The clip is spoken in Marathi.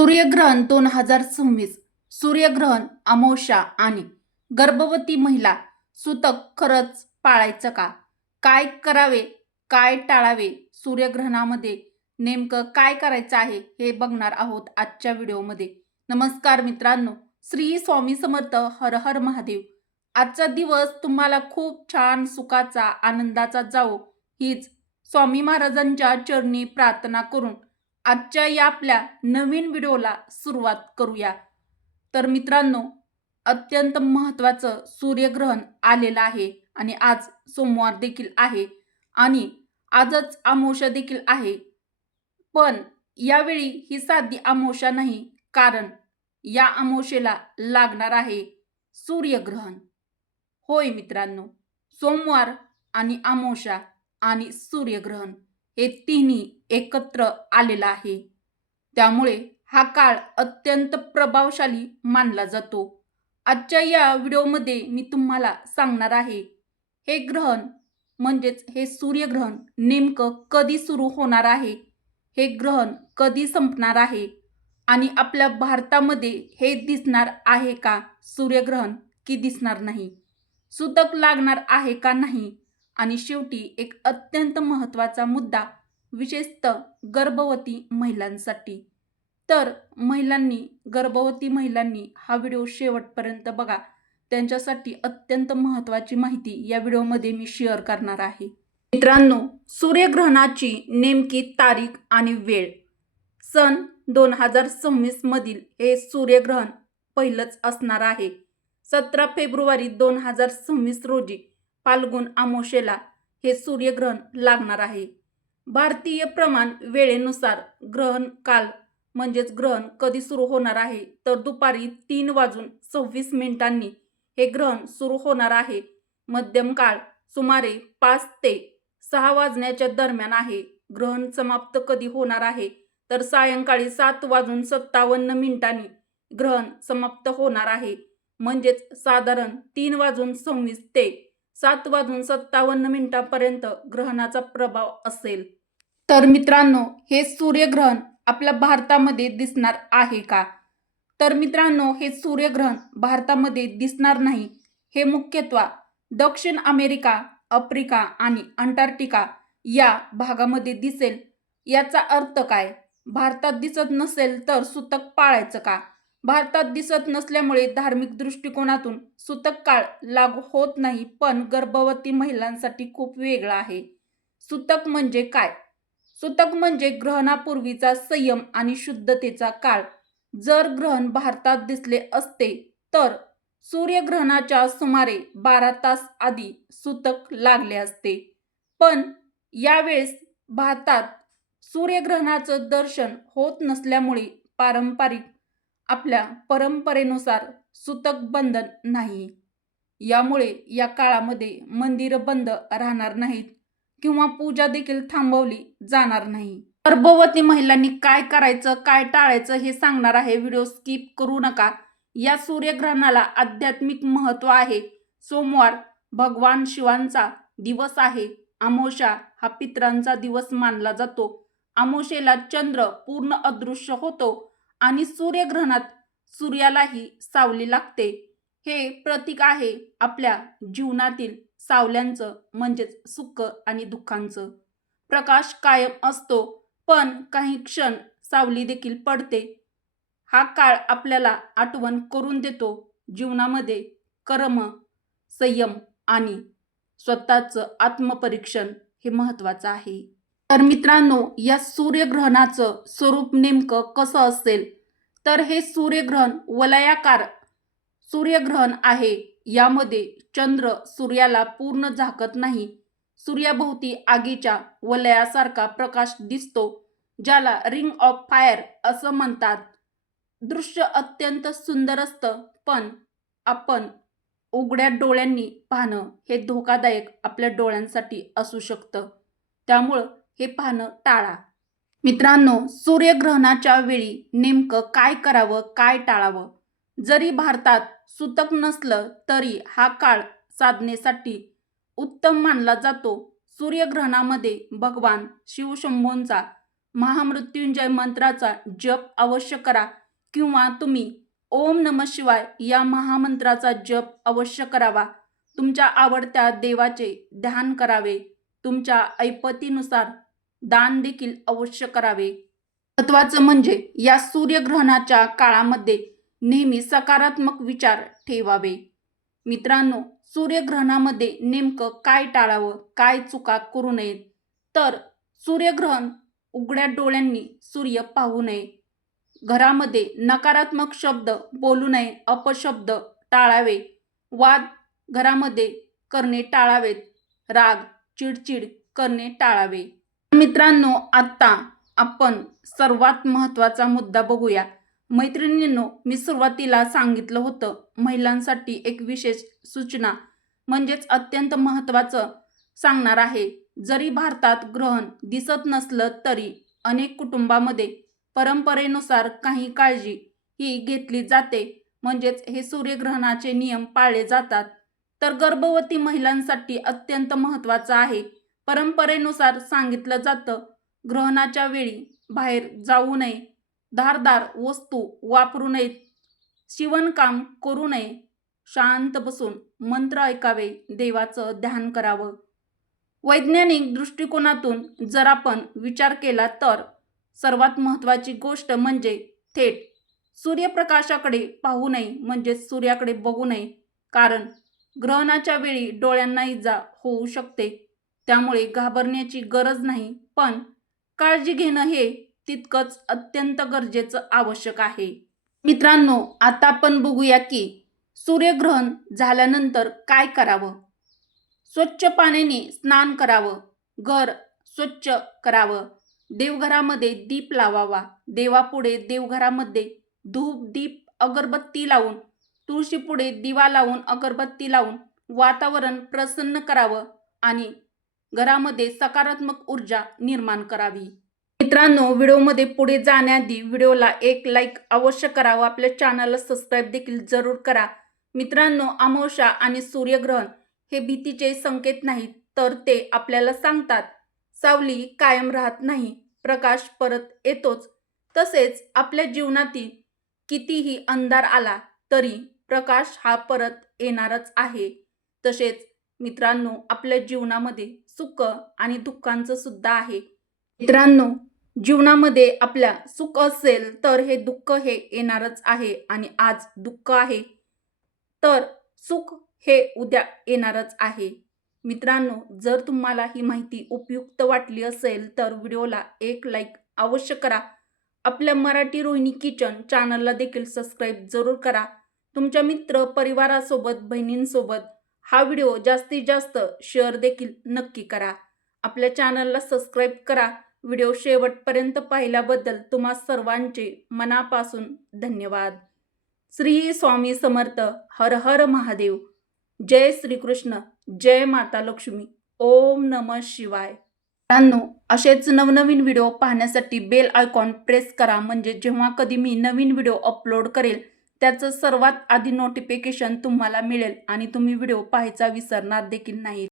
सूर्यग्रहण 2026 सूर्यग्रहण अमावस्या आणि गर्भवती महिला सूतक खरंच पाळायचं का? काय करावे, काय टाळावे? सूर्यग्रहणामध्ये नेमकं काय करायचं आहे हे बघणार आहोत आजच्या व्हिडिओमध्ये. नमस्कार मित्रांनो, श्री स्वामी समर्थ, हर हर महादेव. आजचा दिवस तुम्हाला खूप छान, सुखाचा, आनंदाचा जावो हीच स्वामी महाराजांच्या चरणी प्रार्थना करून आजच्या या आपल्या नवीन व्हिडिओला सुरुवात करूया. तर मित्रांनो, अत्यंत महत्त्वाचं सूर्यग्रहण आलेलं आहे आणि आज सोमवार देखील आहे आणि आजच अमावस्या देखील आहे. पण यावेळी ही साधी अमावस्या नाही, कारण या अमावस्येला लागणार आहे सूर्यग्रहण. होय मित्रांनो, सोमवार आणि अमावस्या आणि सूर्यग्रहण हे तिन्ही एकत्र आलेला आहे. त्यामुळे हा काळ अत्यंत प्रभावशाली मानला जातो. आजच्या या व्हिडिओमध्ये मी तुम्हाला सांगणार आहे, हे ग्रहण म्हणजेच हे सूर्यग्रहण नेमकं कधी सुरू होणार आहे, हे ग्रहण कधी संपणार आहे आणि आपल्या भारतामध्ये हे दिसणार आहे का सूर्यग्रहण की दिसणार नाही, सूतक लागणार आहे का नाही, आणि शेवटी एक अत्यंत महत्त्वाचा मुद्दा, विशेषतः गर्भवती महिलांसाठी. तर गर्भवती महिलांनी हा व्हिडिओ शेवटपर्यंत बघा. त्यांच्यासाठी अत्यंत महत्त्वाची माहिती या व्हिडिओमध्ये मी शेअर करणार आहे. मित्रांनो, सूर्यग्रहणाची नेमकी तारीख आणि वेळ. सन 2026 मधील हे सूर्यग्रहण पहिलंच असणार आहे. 17 फेब्रुवारी 2026 रोजी फाल्गुन अमावस्येला हे सूर्यग्रहण लागणार आहे. भारतीय प्रमाण वेळेनुसार ग्रहण काल म्हणजेच ग्रहण कधी सुरू होणार आहे, तर दुपारी 3:26 हे ग्रहण सुरू होणार आहे. मध्यम काळ सुमारे 5 ते 6 वाजण्याच्या दरम्यान आहे. ग्रहण समाप्त कधी होणार आहे, तर सायंकाळी 7:57 ग्रहण समाप्त होणार आहे. म्हणजेच साधारण 3:26 ते 7:57 पर्यंत ग्रहणाचा प्रभाव असेल. तर मित्रांनो, हे सूर्यग्रहण आपल्या भारतामध्ये दिसणार आहे का? तर मित्रांनो, हे सूर्यग्रहण भारतामध्ये दिसणार नाही. हे मुख्यत्वे दक्षिण अमेरिका, आफ्रिका आणि अंटार्क्टिका या भागामध्ये दिसेल. याचा अर्थ काय? भारतात दिसत नसेल तर सूतक पाळायचं का? भारतात दिसत नसल्यामुळे धार्मिक दृष्टिकोनातून सूतक काळ लागू होत नाही, पण गर्भवती महिलांसाठी खूप वेगळं आहे. सूतक म्हणजे काय? सूतक म्हणजे ग्रहणापूर्वीचा संयम आणि शुद्धतेचा काळ. जर ग्रहण भारतात दिसले असते तर सूर्यग्रहणाच्या सुमारे 12 तास आधी सूतक लागले असते. पण यावेळेस भारतात सूर्यग्रहणाचं दर्शन होत नसल्यामुळे आपल्या परंपरेनुसार सूतक बंधन नाही. यामुळे या काळामध्ये मंदिरं बंद राहणार नाहीत किंवा पूजा देखील थांबवली जाणार नाही. गर्भवती महिलांनी काय करायचं, काय टाळायचं हे सांगणार आहे. व्हिडिओ स्किप करू नका. या सूर्यग्रहणाला आध्यात्मिक महत्त्व आहे. सोमवार भगवान शिवांचा दिवस आहे. अमावस्या हा पितरांचा दिवस मानला जातो. अमावस्येला चंद्र पूर्ण अदृश्य होतो आणि सूर्यग्रहणात सूर्यालाही सावली लागते. हे प्रतीक आहे आपल्या जीवनातील सावल्यांचं, म्हणजेच सुख आणि दुःखांचं. प्रकाश कायम असतो, पण काही क्षण सावली देखील पडते. हा काळ आपल्याला आठवण करून देतो, जीवनामध्ये कर्म, संयम आणि स्वतःचं आत्मपरीक्षण हे महत्त्वाचं आहे. तर मित्रांनो, या सूर्यग्रहणाचं स्वरूप नेमकं कसं असेल, तर हे सूर्यग्रहण वलयाकार सूर्यग्रहण आहे. यामध्ये चंद्र सूर्याला पूर्ण झाकत नाही. सूर्याभोवती आगीच्या वलयासारखा प्रकाश दिसतो, ज्याला रिंग ऑफ फायर असं म्हणतात. दृश्य अत्यंत सुंदर असतं, पण आपण उघड्या डोळ्यांनी पाहणं हे धोकादायक आपल्या डोळ्यांसाठी असू शकतं. त्यामुळं हे पाहणं टाळा. मित्रांनो, सूर्यग्रहणाच्या वेळी नेमकं काय करावं, काय टाळावं? जरी भारतात सूतक नसलं तरी हा काळ साधनेसाठी उत्तम मानला जातो. सूर्यग्रहणामध्ये भगवान शिवशंभूंचा महामृत्युंजय मंत्राचा जप अवश्य करा किंवा तुम्ही ओम नमः शिवाय या महामंत्राचा जप अवश्य करावा. तुमच्या आवडत्या देवाचे ध्यान करावे. तुमच्या ऐपतीनुसार दान देखील अवश्य करावे. महत्त्वाचं म्हणजे या सूर्यग्रहणाच्या काळामध्ये नेहमी सकारात्मक विचार ठेवावे. मित्रांनो, सूर्यग्रहणामध्ये नेमकं काय टाळावं, काय चुका करू नयेत? तर सूर्यग्रहण उघड्या डोळ्यांनी सूर्य पाहू नये. घरामध्ये नकारात्मक शब्द बोलू नये. अपशब्द टाळावे. वाद घरामध्ये करणे टाळावेत. राग, चिडचिड करणे टाळावे. मित्रांनो, आता आपण सर्वात महत्त्वाचा मुद्दा बघूया. मैत्रिणींनो, मी सुरुवातीला सांगितलं होतं महिलांसाठी एक विशेष सूचना म्हणजेच अत्यंत महत्त्वाचं सांगणार आहे. जरी भारतात ग्रहण दिसत नसलं तरी अनेक कुटुंबामध्ये परंपरेनुसार काही काळजी ही घेतली जाते. म्हणजेच हे सूर्यग्रहणाचे नियम पाळले जातात. तर गर्भवती महिलांसाठी अत्यंत महत्त्वाचं आहे. परंपरेनुसार सांगितलं जातं ग्रहणाच्या वेळी बाहेर जाऊ नये. धारदार वस्तू वापरू नयेत. शिवणकाम करू नये. शांत बसून मंत्र ऐकावे. देवाचं ध्यान करावं. वैज्ञानिक दृष्टिकोनातून जर आपण विचार केला तर सर्वात महत्त्वाची गोष्ट म्हणजे थेट सूर्यप्रकाशाकडे पाहू नये. म्हणजे सूर्याकडे बघू नये. कारण ग्रहणाच्या वेळी डोळ्यांना इजा होऊ शकते. त्यामुळे घाबरण्याची गरज नाही, पण काळजी घेणं हे तितकंच अत्यंत गरजेचं आवश्यक आहे. मित्रांनो, आता आपण बघूया की सूर्यग्रहण झाल्यानंतर काय करावं. स्वच्छ पाण्याने स्नान करावं. घर स्वच्छ करावं. देवघरामध्ये दीप लावावा. देवापुढे देवघरामध्ये धूप, दीप, अगरबत्ती लावून, तुळशीपुढे दिवा लावून, अगरबत्ती लावून वातावरण प्रसन्न करावं आणि घरामध्ये सकारात्मक ऊर्जा निर्माण करावी. मित्रांनो, व्हिडिओमध्ये पुढे जाण्याआधी व्हिडिओला एक लाईक अवश्य करावं. आपल्या चॅनलला सबस्क्राईब देखील जरूर करा. मित्रांनो, अमावस्या आणि सूर्यग्रहण हे भीतीचे संकेत नाहीत, तर ते आपल्याला सांगतात सावली कायम राहत नाही, प्रकाश परत येतोच. तसेच आपल्या जीवनातील कितीही अंधार आला तरी प्रकाश हा परत येणारच आहे. तसेच मित्रांनो, आपल्या जीवनामध्ये सुख आणि दुःखांचं सुद्धा आहे. मित्रांनो, जीवनामध्ये आपल्या सुख असेल तर हे दुःख हे येणारच आहे आणि आज दुःख आहे तर सुख हे उद्या येणारच आहे. मित्रांनो, जर तुम्हाला ही माहिती उपयुक्त वाटली असेल तर व्हिडिओला एक लाईक अवश्य करा. आपल्या मराठी रोहिणी किचन चॅनलला देखील सबस्क्राईब जरूर करा. तुमच्या मित्र परिवारासोबत, बहिणींसोबत हा व्हिडिओ जास्तीत जास्त शेअर देखील नक्की करा. आपल्या चॅनलला सबस्क्राईब करा. व्हिडिओ शेवटपर्यंत पाहिल्याबद्दल तुम्हा सर्वांचे मनापासून धन्यवाद. श्री स्वामी समर्थ. हर हर महादेव. जय श्रीकृष्ण. जय माता लक्ष्मी. ओम नमः शिवाय. मित्रांनो, असेच नवनवीन व्हिडिओ पाहण्यासाठी बेल आयकॉन प्रेस करा. म्हणजे जेव्हा कधी मी नवीन व्हिडिओ अपलोड करेल त्याचं सर्वात आधी नोटिफिकेशन तुम्हाला मिळेल आणि तुम्ही व्हिडिओ पाहायचा विसरणार देखील नाही.